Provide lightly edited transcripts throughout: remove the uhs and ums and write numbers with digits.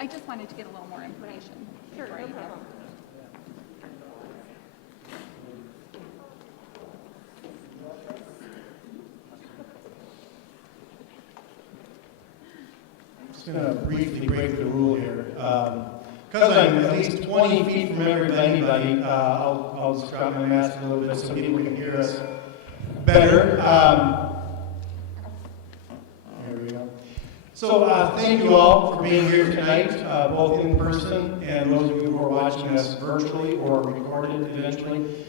I just wanted to get a little more information. Sure, no problem. I'm just going to briefly break the rule here. Because I'm at least 20 feet from anybody, I'll just drop my mask a little bit so people can hear us better. There we go. So thank you all for being here tonight, both in person and those of you who are watching us virtually or recorded eventually.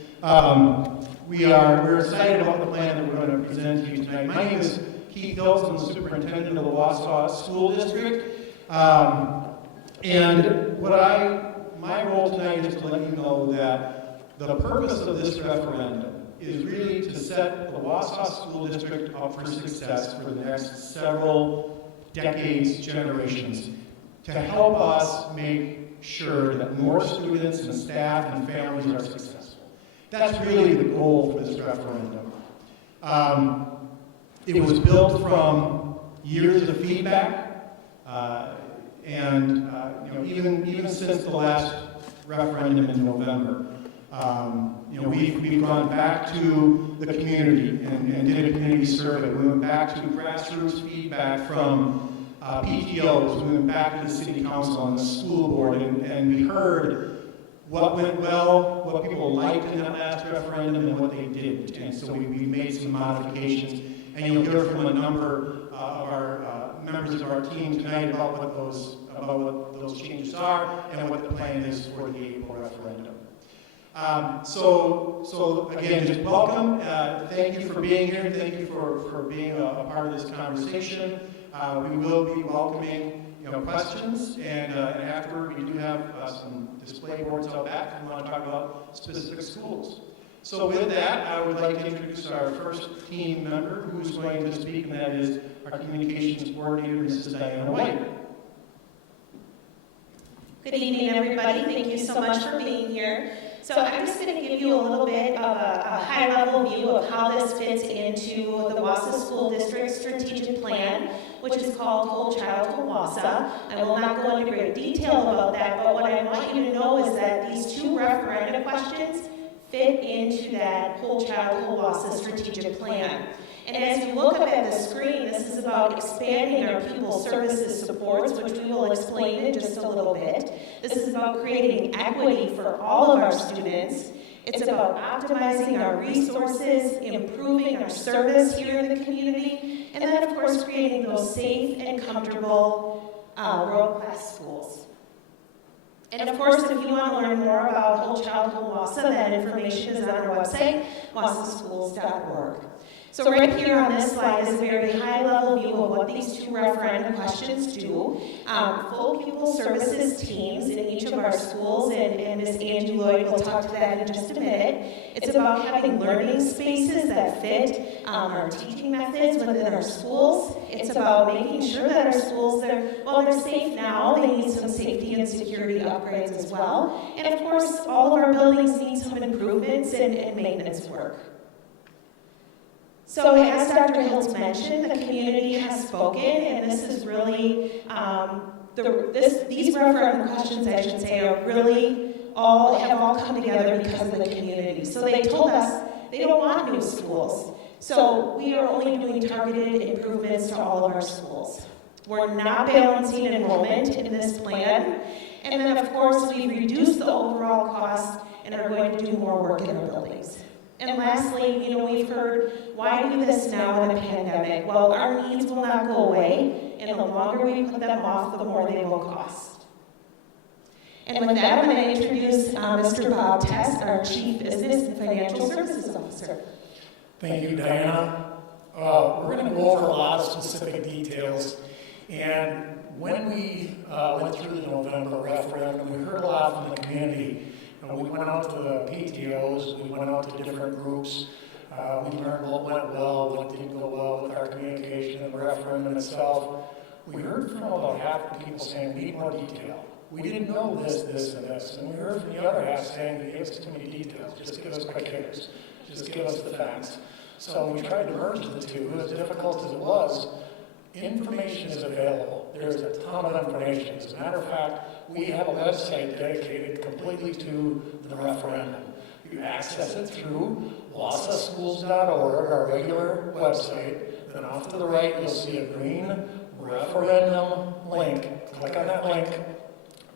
We're excited about the plan that we're going to present to you tonight. My name is Keith Hills. I'm the superintendent of the Wausau School District. And my role tonight is to let you know that the purpose of this referendum is really to set the Wausau School District up for success for the next several decades, generations, to help us make sure that more students and staff and families are successful. That's really the goal for this referendum. It was built from years of feedback, even since the last referendum in November. We've gone back to the community and did a community survey. We went back to grassroots feedback from PTOs. We went back to the city council and the school board, and we heard what went well, what people liked in that last referendum, and what they didn't. And so we made some modifications. And you'll hear from a number of our members of our team tonight about what those changes are and what the plan is for the April referendum. So again, just welcome. Thank you for being here. Thank you for being a part of this conversation. We will be welcoming questions, and afterward we do have some display boards out back if you want to talk about specific schools. So with that, I would like to introduce our first team member who's going to speak, and that is our communications coordinator, Mrs. Diana White. Good evening, everybody. Thank you so much for being here. So I'm just going to give you a little bit of a high-level view of how this fits into the Wausau School District strategic plan, which is called Whole Childhood Wausau. I will not go into great detail about that, but what I want you to know is that these two referendum questions fit into that Whole Childhood Wausau strategic plan. And as you look up at the screen, this is about expanding our pupil services supports, which we will explain in just a little bit. This is about creating equity for all of our students. It's about optimizing our resources, improving our service here in the community, and then, of course, creating those safe and comfortable world-class schools. And of course, if you want to learn more about Whole Childhood Wausau, that information is on our website, wausauschools.org. So right here on this slide is a very high-level view of what these two referendum questions do. Full pupil services teams in each of our schools, and Ms. Angie Lloyd will talk to that in just a minute. It's about having learning spaces that fit our teaching methods within our schools. It's about making sure that our schools, they're safe now, they need some safety and security upgrades as well. And of course, all of our buildings need some improvements and maintenance work. So as Dr. Hiltz mentioned, the community has spoken, and this is really, these referendum questions, I should say, are really have all come together because of the community. So they told us they don't want new schools. So we are only doing targeted improvements to all of our schools. We're not balancing enrollment in this plan. And then, of course, we've reduced the overall cost and are going to do more work in our buildings. And lastly, we've heard, why do this now in a pandemic? Well, our needs will not go away, and the longer we put them off, the more they will cost. And with that, I'm going to introduce Mr. Bob Test, our Chief Business and Financial Services Officer. Thank you, Diana. We're going to go over a lot of specific details. And when we went through the November referendum, we heard a lot from the community. We went out to the PTOs, we went out to different groups. We learned what went well, what didn't go well with our communication and the referendum itself. We heard from about half the people saying, we need more detail. We didn't know this, this, and this. And we heard from the other half saying, you gave us too many details. Just give us quick hitters. Just give us the facts. So we tried to merge the two. As difficult as it was, Information is available. There's a ton of information. As a matter of fact, we have a website dedicated completely to the referendum. You access it through wausauschools.org, our regular website. Then off to the right, you'll see a green referendum link. Click on that link.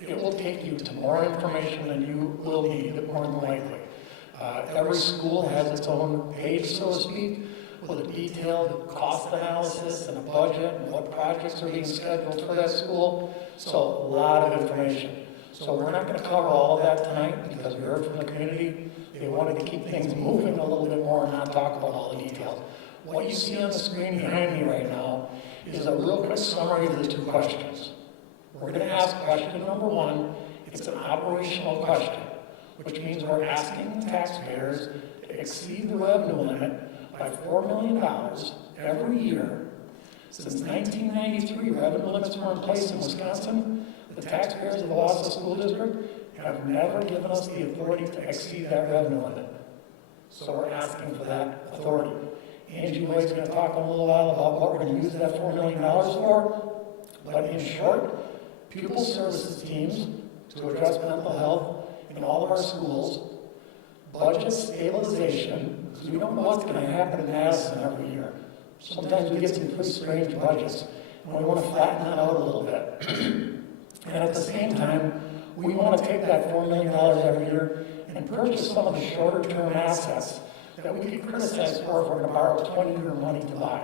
It will take you to more information than you will need, more than likely. Every school has its own page, so to speak, with a detailed cost analysis and a budget and what projects are being scheduled for that school. So a lot of information. So we're not going to cover all of that tonight because we heard from the community. They wanted to keep things moving a little bit more and not talk about all the details. What you see on the screen behind me right now is a real quick summary of the two questions. We're going to ask question number one. It's an operational question, which means we're asking taxpayers to exceed the revenue limit by $4 million every year. Since 1993, revenue limits were in place in Wisconsin. The taxpayers of the Wausau School District have never given us the authority to exceed that revenue limit. So we're asking for that authority. Angie Lloyd's going to talk in a little while about what we're going to use that $4 million for. But in short, pupil services teams to address mental health in all of our schools, budget stabilization, because we don't know what's going to happen in Madison every year. Sometimes we get some pretty strange budgets, and we want to flatten that out a little bit. And at the same time, we want to take that $4 million every year and purchase some of the shorter-term assets that we get criticized for if we're going to borrow 20-year money to buy.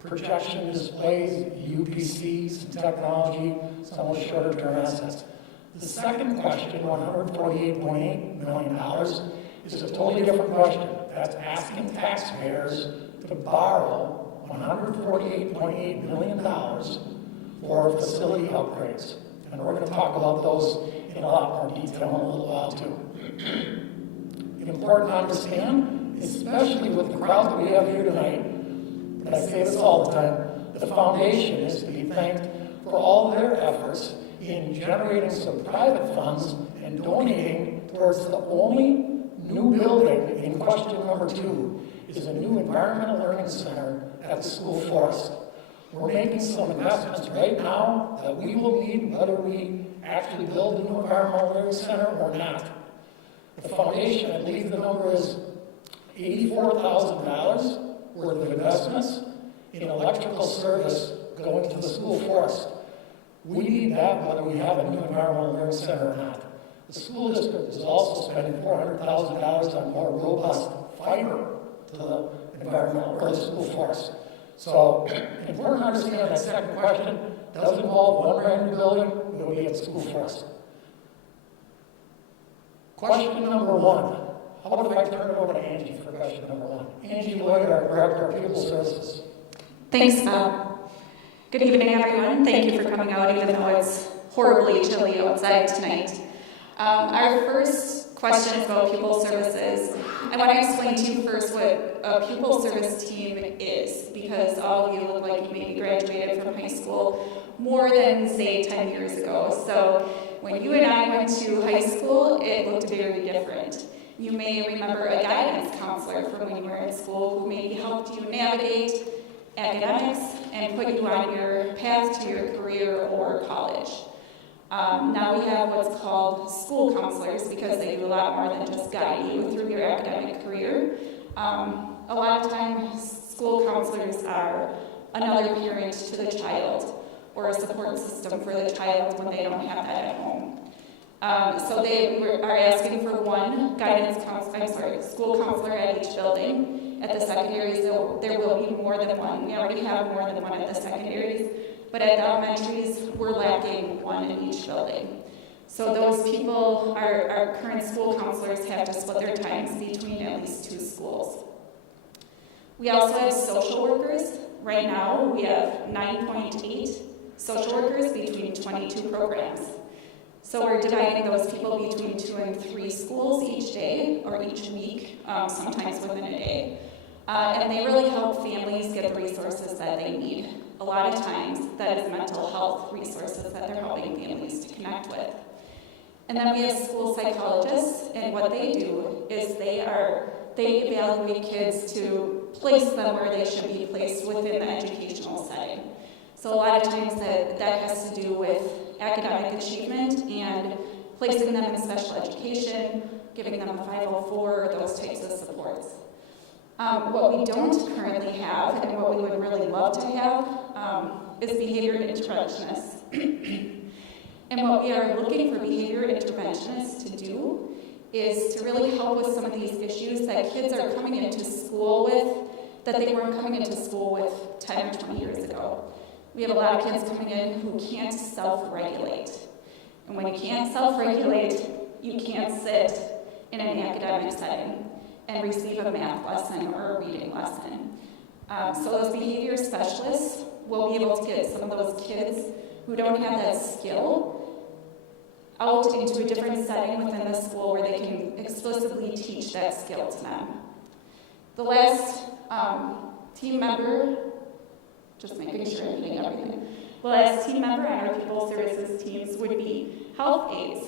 Projection displays, UPCs, and technology, some of the shorter-term assets. The second question, $148.8 million, is a totally different question. That's asking taxpayers to borrow $148.8 million for facility upgrades. And we're going to talk about those in a lot more detail in a little while, too. It's important to understand, especially with the crowd that we have here tonight, and I say this all the time, the foundation is to be thanked for all their efforts in generating some private funds and donating towards the only new building in question number 2 is a new environmental learning center at the school forest. We're making some investments right now that we will need whether we actually build a new environmental learning center or not. The foundation, I believe the number is $84,000 worth of investments in electrical service going to the school forest. We need that whether we have a new environmental learning center or not. The school district is also spending $400,000 on more robust fiber to the environmental or the school forest. So, important to understand that second question does involve one brand new building, it will be at the school forest. Question number 1. How about if I turn it over to Angie for question number 1? Angie Lloyd, our Director of Pupil Services. Thanks, Bob. Good evening, everyone. Thank you for coming out, even though it's horribly chilly outside tonight. Our first question is about pupil services. I want to explain to you first what a pupil service team is, because all of you look like you maybe graduated from high school more than, say, 10 years ago. So when you and I went to high school, it looked very different. You may remember a guidance counselor from when you were in school who maybe helped you navigate academics and put you on your path to your career or college. Now we have what's called school counselors because they do a lot more than just guide you through your academic career. A lot of times, school counselors are another parent to the child or a support system for the child when they don't have that at home. So they are asking for one school counselor at each building. At the secondaries, there will be more than one. We already have more than one at the secondaries. But at the elementaries, we're lacking one in each building. So those people, our current school counselors, have to split their times between at least 2 schools. We also have social workers. Right now, we have 9.8 social workers between 22 programs. So we're dividing those people between 2 and 3 schools each day, or each week, sometimes within a day. And they really help families get the resources that they need. A lot of times, that is mental health resources that they're helping families to connect with. And then we have school psychologists, and what they do is they evaluate kids to place them where they should be placed within the educational setting. So a lot of times that has to do with academic achievement and placing them in special education, giving them a 504, those types of supports. What we don't currently have, and what we would really love to have, is behavior interventionists. And what we are looking for behavior interventionists to do is to really help with some of these issues that kids are coming into school with that they weren't coming into school with 10 or 20 years ago. We have a lot of kids coming in who can't self-regulate. And when you can't self-regulate, you can't sit in an academic setting and receive a math lesson or a reading lesson. So those behavior specialists will be able to get some of those kids who don't have that skill out into a different setting within the school where they can explicitly teach that skill to them. The last team member, just making sure I'm hitting everything. The last team member on our people services teams would be health aides.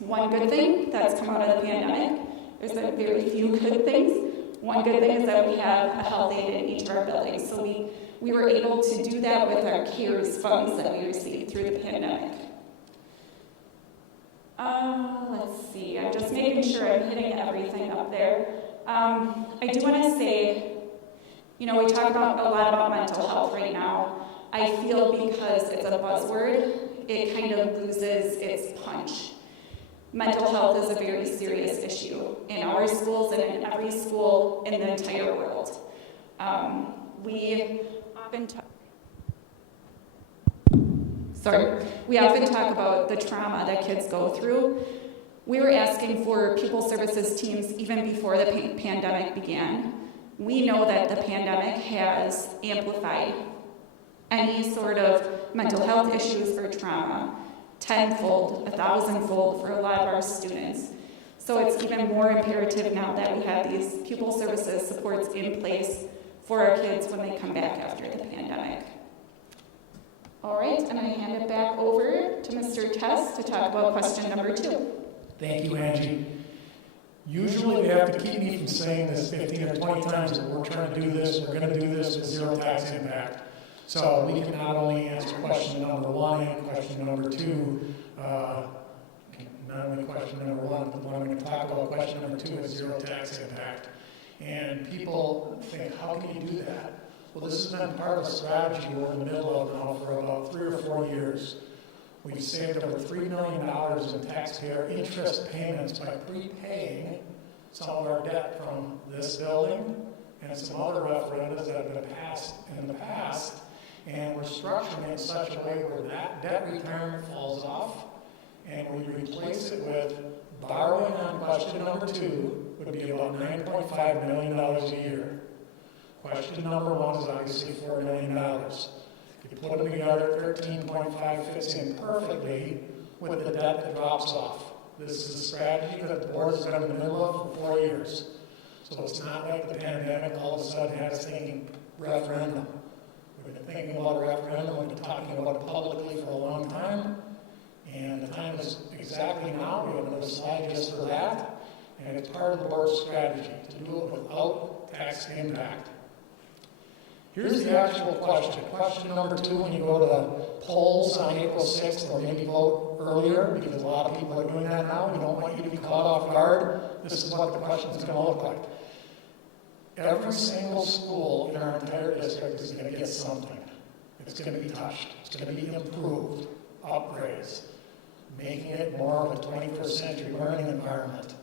One good thing that's come out of the pandemic, there's been very few good things. One good thing is that we have a health aide in each of our buildings. So we were able to do that with our CARES funds that we received through the pandemic. Let's see, I'm just making sure I'm hitting everything up there. I do want to say, we talk about a lot about mental health right now. I feel because it's a buzzword, it kind of loses its punch. Mental health is a very serious issue in our schools and in every school in the entire world. We often talk about the trauma that kids go through. We were asking for pupil services teams even before the pandemic began. We know that the pandemic has amplified any sort of mental health issues or trauma tenfold, 1,000-fold for a lot of our students. So it's even more imperative now that we have these pupil services supports in place for our kids when they come back after the pandemic. All right, and I hand it back over to Mr. Tess to talk about question number 2. Thank you, Angie. Usually they have to keep me from saying this 15 or 20 times that we're trying to do this, we're going to do this with zero tax impact. So we can not only answer question number 1 and question number 2, not only question number 1, but I'm going to talk about question number 2 is zero tax impact. And people think, how can you do that? Well, this has been part of a strategy we're in the middle of now for about 3 or 4 years. We've saved over $3 million in taxpayer interest payments by prepaying some of our debt from this building and some other referendums that have been passed in the past. And we're structuring it in such a way where that debt retirement falls off and we replace it with borrowing on question number 2 would be about $9.5 million a year. Question number 1 is obviously $4 million. If you put them together, 13.5 fits in perfectly with the debt that drops off. This is a strategy that the board has been in the middle of for 4 years. So it's not like the pandemic all of a sudden had us thinking referendum. We've been thinking about a referendum, we've been talking about it publicly for a long time, and the time is exactly now. We have another slide just for that, and it's part of the board's strategy to do it without tax impact. Here's the actual question. Question number 2, when you go to the polls on April 6th, or maybe vote earlier, because a lot of people are doing that now. We don't want you to be caught off guard. This is what the question is going to look like. Every single school in our entire district is going to get something. It's going to be touched. It's going to be improved, upgrades, making it more of a 21st century learning environment.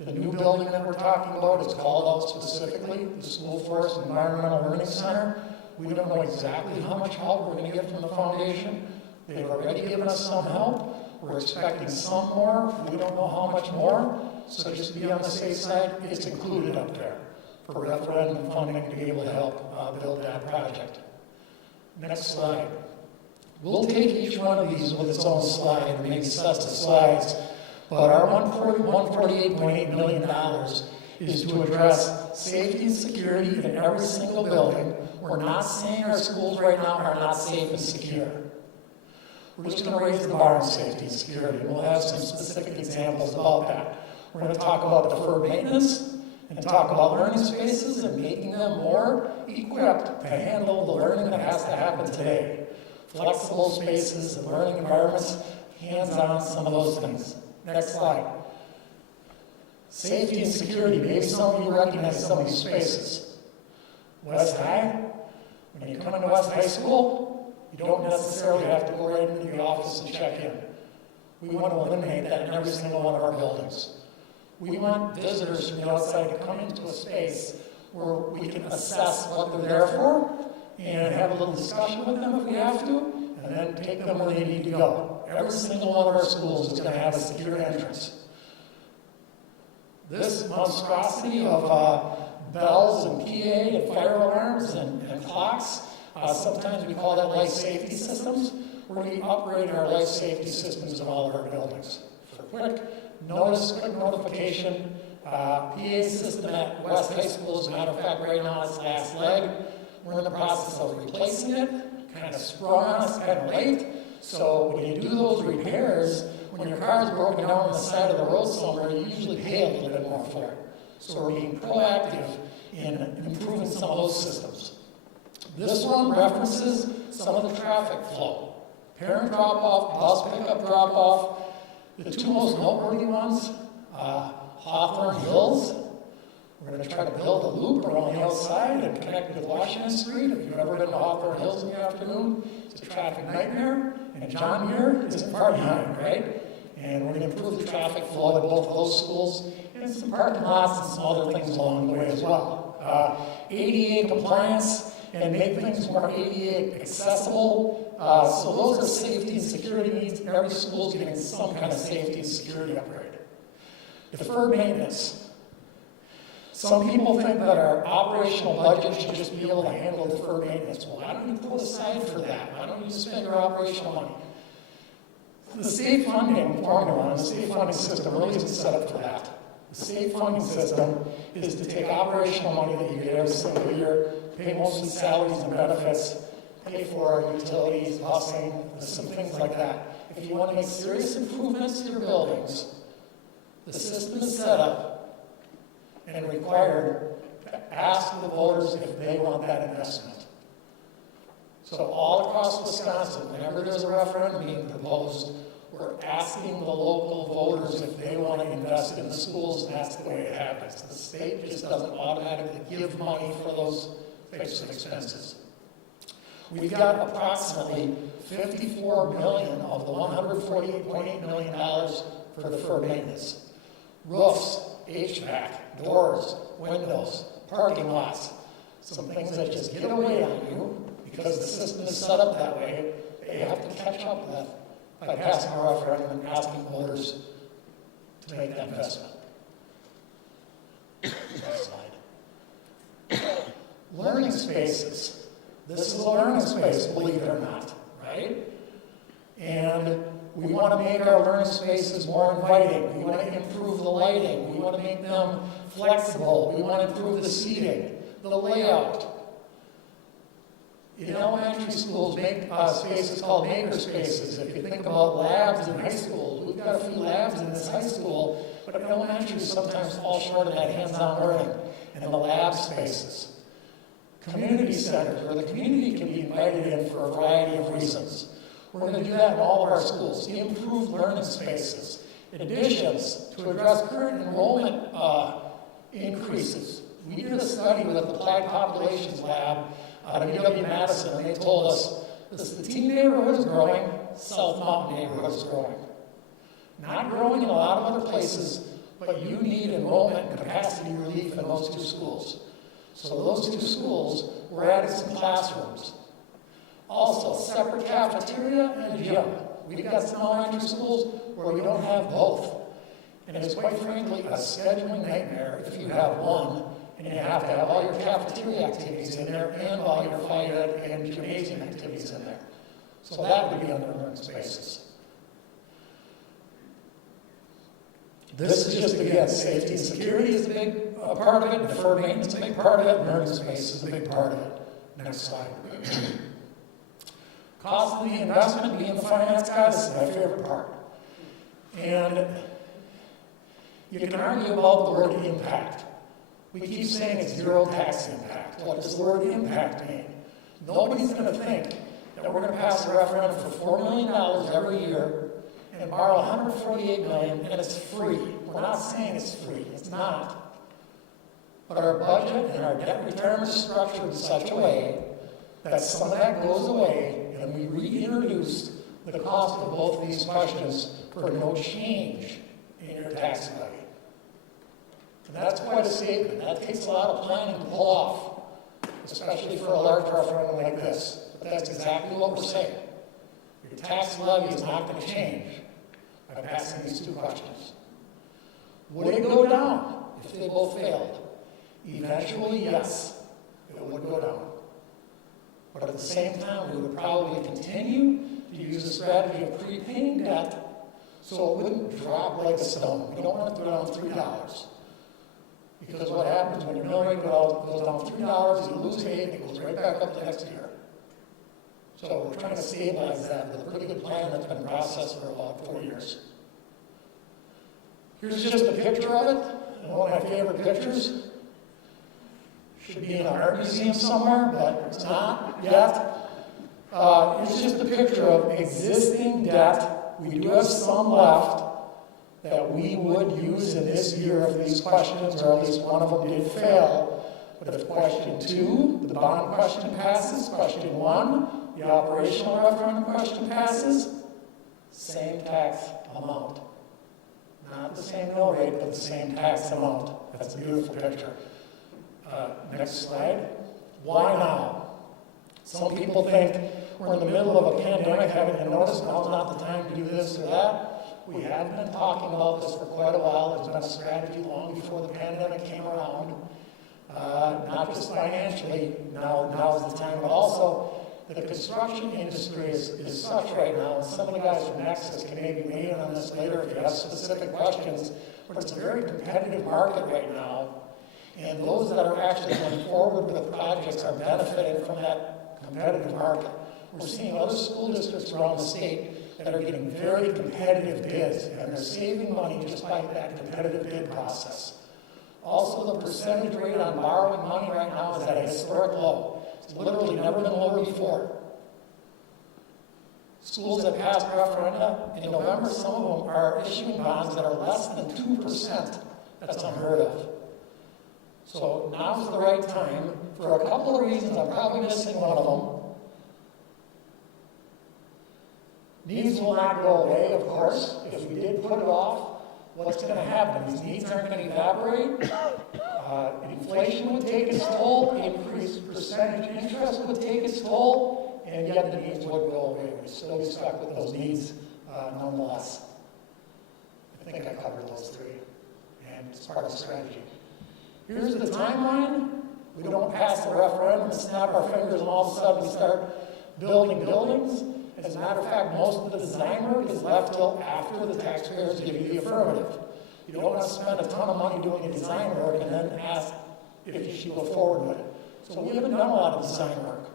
The new building that we're talking about is called out specifically, the School Forest Environmental Learning Center. We don't know exactly how much help we're going to get from the foundation. They've already given us some help. We're expecting some more. We don't know how much more. So just to be on the safe side, it's included up there for referendum funding to be able to help build that project. Next slide. We'll take each one of these with its own slide and maybe sets of slides. But our $148.8 million is to address safety and security in every single building. We're not saying our schools right now are not safe and secure. We're just going to raise the bar on safety and security. We'll have some specific examples about that. We're going to talk about deferred maintenance and talk about learning spaces and making them more equipped to handle the learning that has to happen today. flexible spaces and learning environments, hands-on, some of those things. Next slide. Safety and security, maybe some of you recognize some of these spaces. West High, when you come into West High School, you don't necessarily have to go right into the office and check in. We want to eliminate that in every single one of our buildings. We want visitors from the outside to come into a space where we can assess what they're there for and have a little discussion with them if we have to, and then take them where they need to go. Every single one of our schools is going to have a secure entrance. This monstrosity of bells and PA and fire alarms and clocks, sometimes we call that life safety systems. We're going to upgrade our life safety systems in all of our buildings. For quick notice, quick notification, PA system at West High School, as a matter of fact, right now it's last leg. We're in the process of replacing it, kind of sprung on us kind of late. So when you do those repairs, when your car's broken down on the side of the road somewhere, you usually pay a little bit more for it. So we're being proactive in improving some of those systems. This one references some of the traffic flow. Parent drop-off, bus pickup drop-off. The two most noteworthy ones, Hawthorne Hills. We're going to try to build a loop around the outside and connect with Washington Street. If you've ever been to Hawthorne Hills in the afternoon, it's a traffic nightmare. And John Muir isn't far behind, right? And we're going to improve the traffic flow at both of those schools and some parking lots and some other things along the way as well. ADA compliance and make things more ADA accessible. So those are safety and security needs. Every school is getting some kind of safety and security upgrade. Deferred maintenance. Some people think that our operational budget should just be able to handle deferred maintenance. Well, why don't you put aside for that? Why don't you spend your operational money? The state funding formula and the state funding system really isn't set up for that. The state funding system is to take operational money that you get every single year, pay mostly salaries and benefits, pay for our utilities, busing, some things like that. If you want to make serious improvements to your buildings, the system is set up and required to ask the voters if they want that investment. So all across Wisconsin, whenever there's a referendum being proposed, we're asking the local voters if they want to invest in the schools, and that's the way it happens. The state just doesn't automatically give money for those fixed expenses. We've got approximately $54 million of the $148.8 million for deferred maintenance. Roofs, HVAC, doors, windows, parking lots, some things that just get away on you because the system is set up that way, that you have to catch up with by passing a referendum and asking voters to make that investment. Next slide. Learning spaces. This is a learning space, believe it or not, right? And we want to make our learning spaces more inviting. We want to improve the lighting. We want to make them flexible. We want to improve the seating, the layout. In elementary schools, make spaces called maker spaces. If you think about labs in high school, we've got a few labs in this high school, but elementary sometimes fall short of that hands-on learning and in the lab spaces. Community centers, where the community can be invited in for a variety of reasons. We're going to do that in all of our schools. Improved learning spaces. Additions to address current enrollment increases. We did a study with the Applied Populations Lab out of UW-Madison, and they told us the teen neighborhood is growing, South Mountain neighborhood is growing. Not growing in a lot of other places, but you need enrollment and capacity relief in those two schools. So those two schools, we're adding some classrooms. Also, separate cafeteria and gym. We've got some elementary schools where we don't have both. And it's quite frankly a scheduling nightmare if you have one and you have to have all your cafeteria activities in there and all your phy ed and gymnasium activities in there. So that would be under learning spaces. This is just, again, safety and security is a big part of it, deferred maintenance is a big part of it, learning space is a big part of it. Next slide. Cost of the investment, being the finance guy, this is my favorite part. And you can argue about the word impact. We keep saying it's zero tax impact. What does the word impact mean? Nobody's going to think that we're going to pass a referendum for $4 million every year and borrow $148 million, and it's free. We're not saying it's free. It's not. But our budget and our debt retirement is structured in such a way that some of that goes away, and we reintroduce the cost of both of these questions for no change in your tax levy. And that's quite a statement. That takes a lot of planning to pull off, especially for a large referendum like this. But that's exactly what we're saying. Your tax levy is not going to change by passing these two questions. Would it go down if they both failed? Eventually, yes, it would go down. But at the same time, we would probably continue to use the strategy of prepaying debt so it wouldn't drop like a stone. We don't want it to go down $3. Because what happens when your mill rate goes down $3, you lose $8, and it goes right back up the next year. So we're trying to stabilize that with a pretty good plan that's been processed for about 4 years. Here's just a picture of it, and one of my favorite pictures. Should be in an art museum somewhere, but it's not yet. It's just a picture of existing debt. We do have some left that we would use in this year if these questions, or at least one of them did fail. But if question 2, the bond question passes, question 1, the operational referendum question passes, same tax amount. Not the same mill rate, but the same tax amount. That's a beautiful picture. Next slide. Why now? Some people think we're in the middle of a pandemic, haven't you noticed? Now's not the time to do this or that. We have been talking about this for quite a while. There's been a strategy long before the pandemic came around. Not just financially, now's the time, but also the construction industry is such right now, and some of the guys from Nexus can maybe weigh in on this later if you have specific questions, but it's a very competitive market right now. And those that are actually going forward with projects are benefiting from that competitive market. We're seeing other school districts around the state that are getting very competitive bids, and they're saving money just by that competitive bid process. Also, the percentage rate on borrowing money right now is at a historic low. It's literally never been lower before. Schools that passed referenda in November, some of them are issuing bonds that are less than 2%. That's unheard of. So now's the right time for a couple of reasons. I'm probably missing one of them. Needs will not go away, of course. If we did put it off, what's going to happen? These needs aren't going to evaporate. Inflation would take its toll. Increased percentage interest would take its toll. And yet the needs would go away. We'd still be stuck with those needs nonetheless. I think I covered those three. And it's part of the strategy. Here's the timeline. We don't pass the referendum and snap our fingers and all of a sudden we start building buildings. As a matter of fact, most of the design work is left till after the taxpayers give you the affirmative. You don't want to spend a ton of money doing the design work and then ask if you should go forward with it. So we haven't done a lot of design work.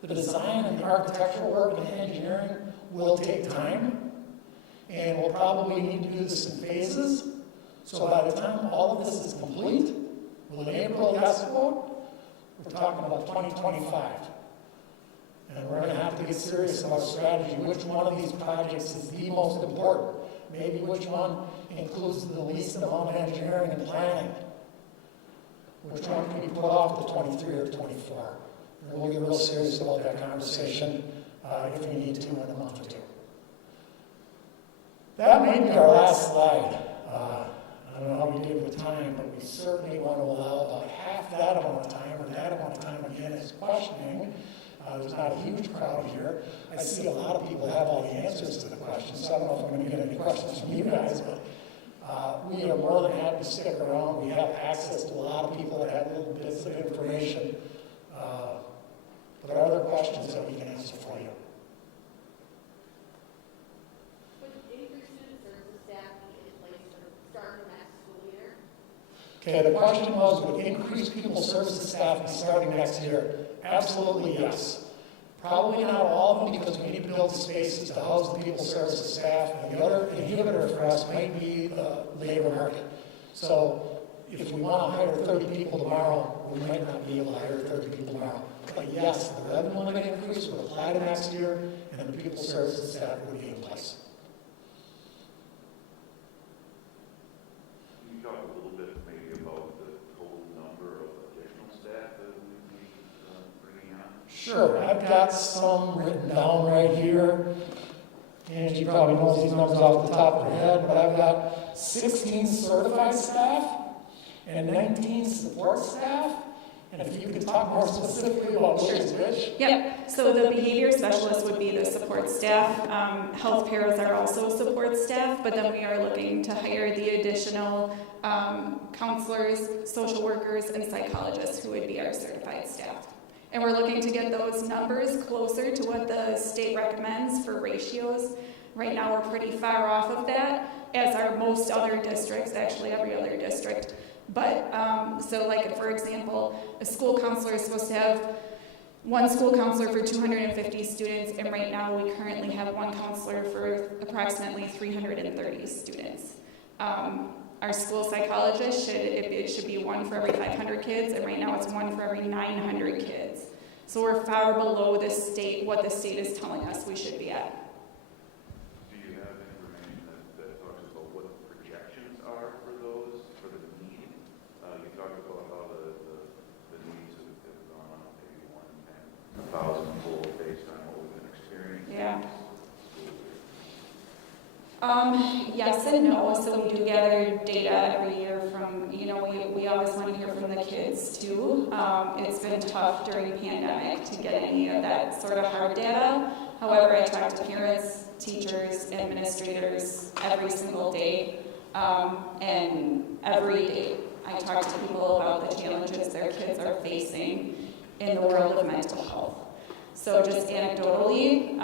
The design and the architectural work and the engineering will take time, and we'll probably need to do this in phases. So by the time all of this is complete, will an April yes vote? We're talking about 2025. And we're going to have to get serious about strategy. Which one of these projects is the most important? Maybe which one includes the least amount of engineering and planning? Which one can be put off to 23 or 24? And we'll get real serious about that conversation if we need to in a month or two. That may be our last slide. I don't know how we did with time, but we certainly want to allow about half that amount of time, or that amount of time again is questioning. There's not a huge crowd here. I see a lot of people have all the answers to the questions, so I don't know if I'm going to get any questions from you guys, but we are more than happy to stick around. We have access to a lot of people that have little bits of information. But there are other questions that we can answer for you. Would increased student services staff be in place for starting next school year? Okay, the question was, would increased pupil services staff be starting next year? Absolutely yes. Probably not all of them because we need to build spaces to house the pupil services staff. And the other inhibitor for us might be the labor market. So if we want to hire 30 people tomorrow, we might not be able to hire 30 people tomorrow. yes, the revenue limit increase would apply to next year, and the pupil services staff would be in place. Can you talk a little bit maybe about the total number of additional staff that we would be bringing on? Sure, I've got some written down right here. Angie probably knows these numbers off the top of her head, but I've got 16 certified staff and 19 support staff. And if you could talk more specifically about which is which. Yep, so the behavior specialist would be the support staff. Health paras are also support staff, but then we are looking to hire the additional counselors, social workers, and psychologists who would be our certified staff. And we're looking to get those numbers closer to what the state recommends for ratios. Right now, we're pretty far off of that, as are most other districts, actually every other district. But, so like, for example, a school counselor is supposed to have one school counselor for 250 students, and right now we currently have one counselor for approximately 330 students. Our school psychologist should be one for every 500 kids, and right now it's one for every 900 kids. So we're far below the state, what the state is telling us we should be at. Do you have information that talks about what the projections are for those, for the need? You talked about how the needs have gone up maybe 1,000 fold based on what we've been experiencing. Yeah. Yes and no. So we do gather data every year from, we always want to hear from the kids too. It's been tough during the pandemic to get any of that sort of hard data. However, I talk to parents, teachers, administrators every single day. And every day I talk to people about the challenges their kids are facing in the world of mental health. So just anecdotally,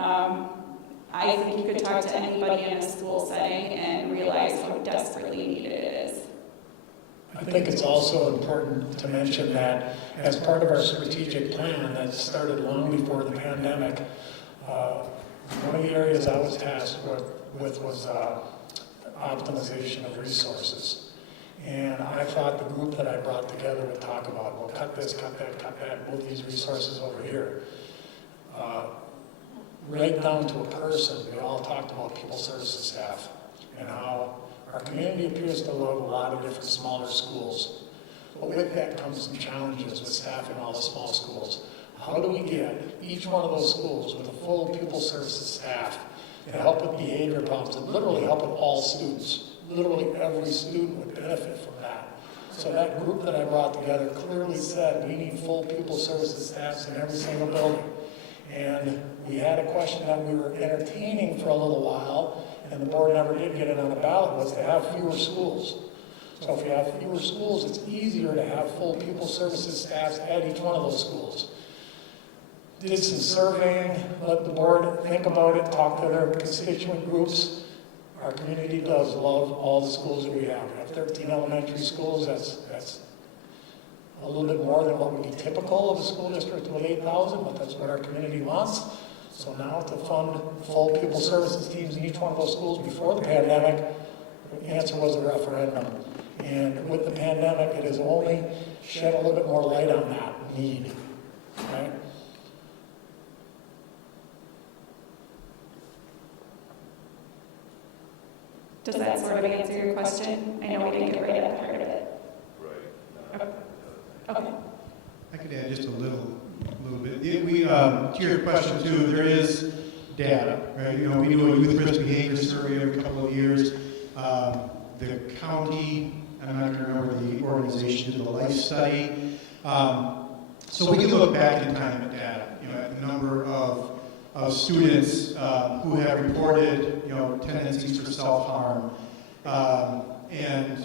I think you could talk to anybody in a school setting and realize how desperately needed it is. I think it's also important to mention that as part of our strategic plan that started long before the pandemic, one of the areas I was tasked with was optimization of resources. And I thought the group that I brought together would talk about, well, cut this, cut that, move these resources over here. Right down to a person, we all talked about people services staff and how our community appears to love a lot of different smaller schools. But with that comes some challenges with staffing all the small schools. How do we get each one of those schools with a full pupil services staff to help with behavior problems and literally help with all students? Literally every student would benefit from that. So that group that I brought together clearly said we need full pupil services staffs in every single building. And we had a question that we were entertaining for a little while, and the board never did get it on the ballot, was to have fewer schools. So if you have fewer schools, it's easier to have full pupil services staffs at each one of those schools. Did some surveying, let the board think about it, talk to their constituent groups. Our community does love all the schools that we have. We have 13 elementary schools. That's a little bit more than what would be typical of a school district with 8,000, but that's what our community wants. So now to fund full pupil services teams in each one of those schools before the pandemic, the answer was a referendum. And with the pandemic, it has only shed a little bit more light on that need, right? Does that sort of answer your question? I know we didn't get right at the heart of it. Right. Okay. I could add just a little bit. To your question too, there is data, right? We do a youth risk behavior survey every couple of years. The county, I'm not going to remember the organization, did the life study. So we can look back in time at data, at the number of students who have reported, tendencies for self-harm and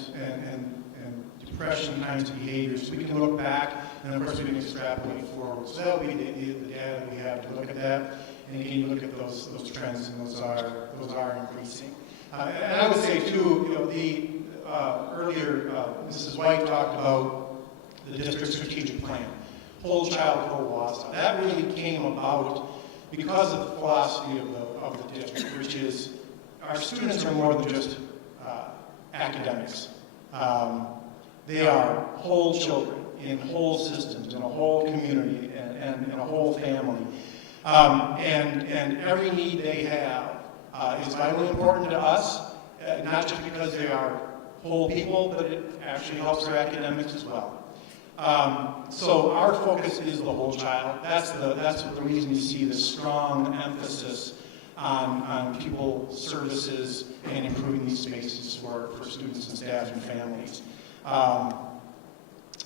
depression kinds of behaviors. We can look back, and of course we can extrapolate forward. So that would be the data we have to look at that, and again, you look at those trends, and those are increasing. And I would say too, earlier Mrs. White talked about the district strategic plan, whole child, whole Wausau. That really came about because of the philosophy of the district, which is our students are more than just academics. They are whole children, in whole systems, in a whole community, and in a whole family. And every need they have is vitally important to us, not just because they are whole people, but it actually helps their academics as well. So our focus is the whole child. That's the reason you see this strong emphasis on pupil services and improving these spaces for students and staff and families.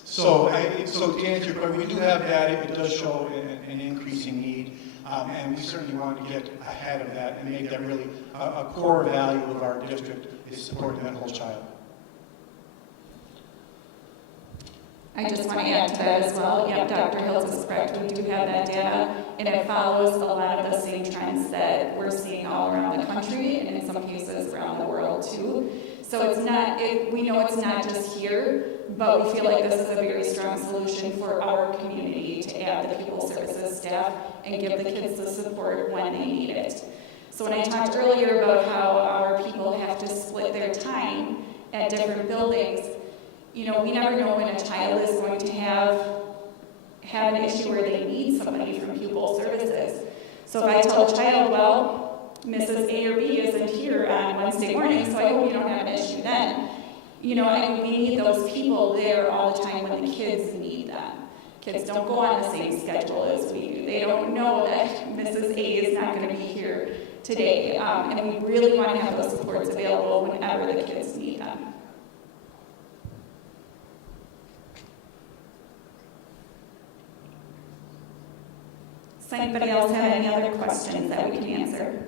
So to answer your question, we do have data. It does show an increasing need, and we certainly want to get ahead of that and make that really a core value of our district is supporting that whole child. I just want to add to that as well. Yep, Dr. Hills is correct. We do have that data, and it follows a lot of the same trends that we're seeing all around the country, and in some cases around the world too. So it's not, we know it's not just here, but we feel like this is a very strong solution for our community to add the pupil services staff and give the kids the support when they need it. So when I talked earlier about how our people have to split their time at different buildings, you know, we never know when a child is going to have an issue where they need somebody from pupil services. So if I tell a child, well, Mrs. A or B isn't here on Wednesday morning, so I hope you don't have an issue then. You know, and we need those people there all the time when the kids need them. Kids don't go on the same schedule as we do. They don't know that Mrs. A is not going to be here today. And we really want to have those supports available whenever the kids need them. Does anybody else have any other questions that we can answer?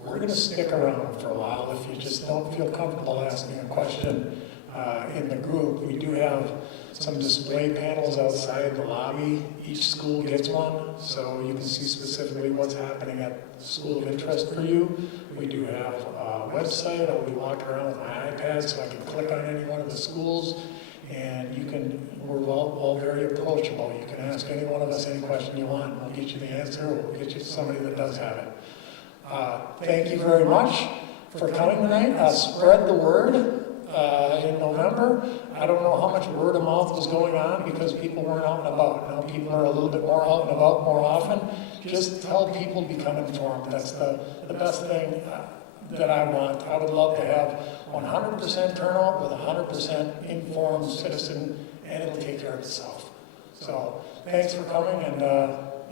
We're going to stick around for a while. If you just don't feel comfortable asking a question in the group, we do have some display panels outside the lobby. Each school gets one, so you can see specifically what's happening at the school of interest for you. We do have a website. I'll be walking around with my iPad so I can click on any one of the schools. And we're all very approachable. You can ask any one of us any question you want, and we'll get you the answer, or we'll get you somebody that does have it. Thank you very much for coming tonight. Spread the word in November. I don't know how much word of mouth was going on because people weren't out and about. Now people are a little bit more out and about more often. Just tell people to become informed. That's the best thing that I want. I would love to have 100% turnout with 100% informed citizen, and it'll take care of itself. So thanks for coming, and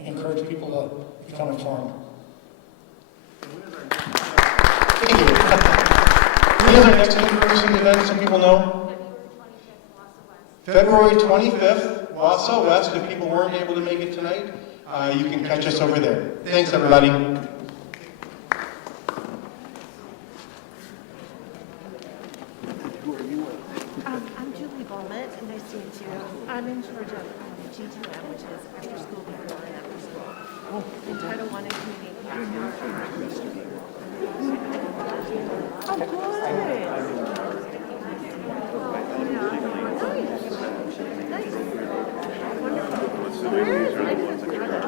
encourage people to become informed. Thank you. When is our next in-person event? Some people know. February 25th, Wausau West. If people weren't able to make it tonight, you can catch us over there. Thanks, everybody. I'm Julie Bowman, and nice to meet you. I'm in charge of G2M, which is after school care.